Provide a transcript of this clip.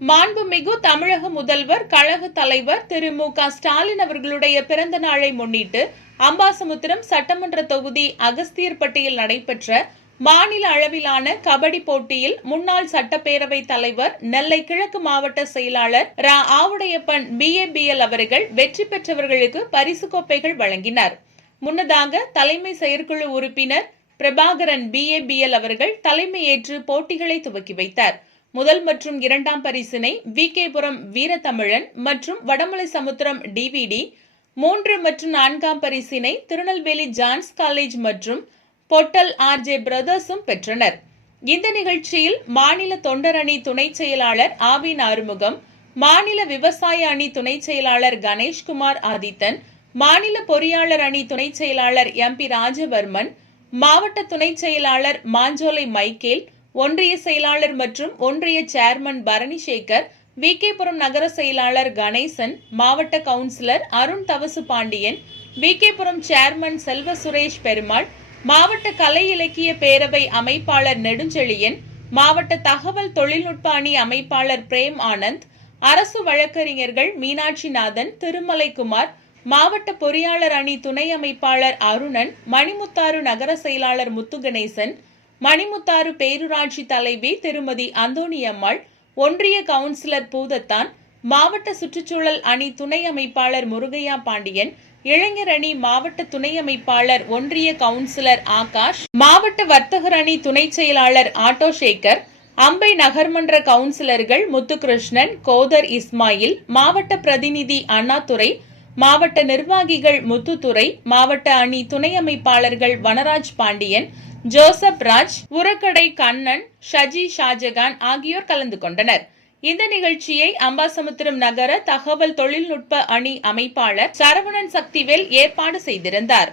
மாண்புமிகு தமிழக முதல்வர் கழக தலைவர் திரு. மு. க. ஸ்டாலின் அவர்களுடைய பிறந்த நாளை முன்னிட்டு அம்பாசமுத்திரம் சட்டமன்ற தொகுதி அகஸ்தியர்பட்டியில் நடைபெற்ற மாநில அளவிலான கபடி போட்டியில் முன்னாள் சட்டப்பேரவை தலைவர் நெல்லை கிழக்கு மாவட்ட செயலாளர் ரா. ஆவுடையப்பன் பிஏபிஎல் அவர்கள் வெற்றி பெற்றவர்களுக்கு பரிசு கோப்பைகள் வழங்கினர். முன்னதாக தலைமை செயற்குழு உறுப்பினர் பிரபாகரன் பிஏபிஎல் அவர்கள் தலைமையேற்று போட்டிகளை துவக்கி வைத்தார். முதல் மற்றும் இரண்டாம் பரிசினை வி கேபுரம் வீரத்தமிழன் மற்றும் வடமலை சமுத்திரம் டிவிடி மூன்று மற்றும் நான்காம் பரிசினை திருநெல்வேலி ஜான்ஸ் காலேஜ் மற்றும் பொட்டல் ஆர்ஜே பிரதர்ஸும் பெற்றனர். இந்த நிகழ்ச்சியில் மாநில தொண்டர் அணி துணைச் செயலாளர் ஆவின் ஆறுமுகம் மாநில விவசாய அணி துணைச் செயலாளர் கணேஷ்குமார் ஆதித்தன் மாநில பொறியாளர் அணி துணைச் செயலாளர் எம் பி ராஜவர்மன் மாவட்ட துணைச் செயலாளர் மாஞ்சோலை மைக்கேல் ஒன்றிய செயலாளர் மற்றும் ஒன்றிய சேர்மன் பரணிசேகர் வி. கேபுரம் நகர செயலாளர் கணேசன் மாவட்ட councillor Arun Thavasu Pandian V. K Puram chairman Selva Suresh Perumal மாவட்ட கலை இலக்கிய பேரவை அமைப்பாளர் நெடுஞ்செழியன் மாவட்ட தகவல் தொழில்நுட்ப அணி அமைப்பாளர் பிரேம் ஆனந்த் அரசு வழக்கறிஞர்கள் மீனாட்சிநாதன் திருமலைக்குமார் மாவட்ட பொறியாளர் அணி துணை அமைப்பாளர் அருணன் மணிமுத்தாறு நகர செயலாளர் முத்துகணேசன் மணிமுத்தாறு பேரூராட்சி தலைவி திருமதி அந்தோணியம்மாள் ஒன்றிய கவுன்சிலர் பூதத்தான் மாவட்ட சுற்றுச்சூழல் அணி துணை அமைப்பாளர் முருகையா பாண்டியன் இளைஞர் அணி மாவட்ட துணை அமைப்பாளர் ஒன்றிய கவுன்சிலர் ஆகாஷ் மாவட்ட வர்த்தகர் அணி துணை செயலாளர் ஆட்டோ சேகர் அம்பை நகர்மன்ற கவுன்சிலர்கள் முத்துகிருஷ்ணன் கோதர் இஸ்மாயில் மாவட்ட பிரதிநிதி அண்ணாதுரை மாவட்ட நிர்வாகிகள் முத்துத்துறை மாவட்ட அணி துணை அமைப்பாளர்கள் வனராஜ் பாண்டியன் ஜோசப் ராஜ் உரக்கடை கண்ணன் ஷஜி ஷாஜகான் ஆகியோர் கலந்து கொண்டனர். இந்த நிகழ்ச்சியை அம்பாசமுத்திரம் நகர தகவல் தொழில்நுட்ப அணி அமைப்பாளர் சரவணன் சக்திவேல் ஏற்பாடு செய்திருந்தார்.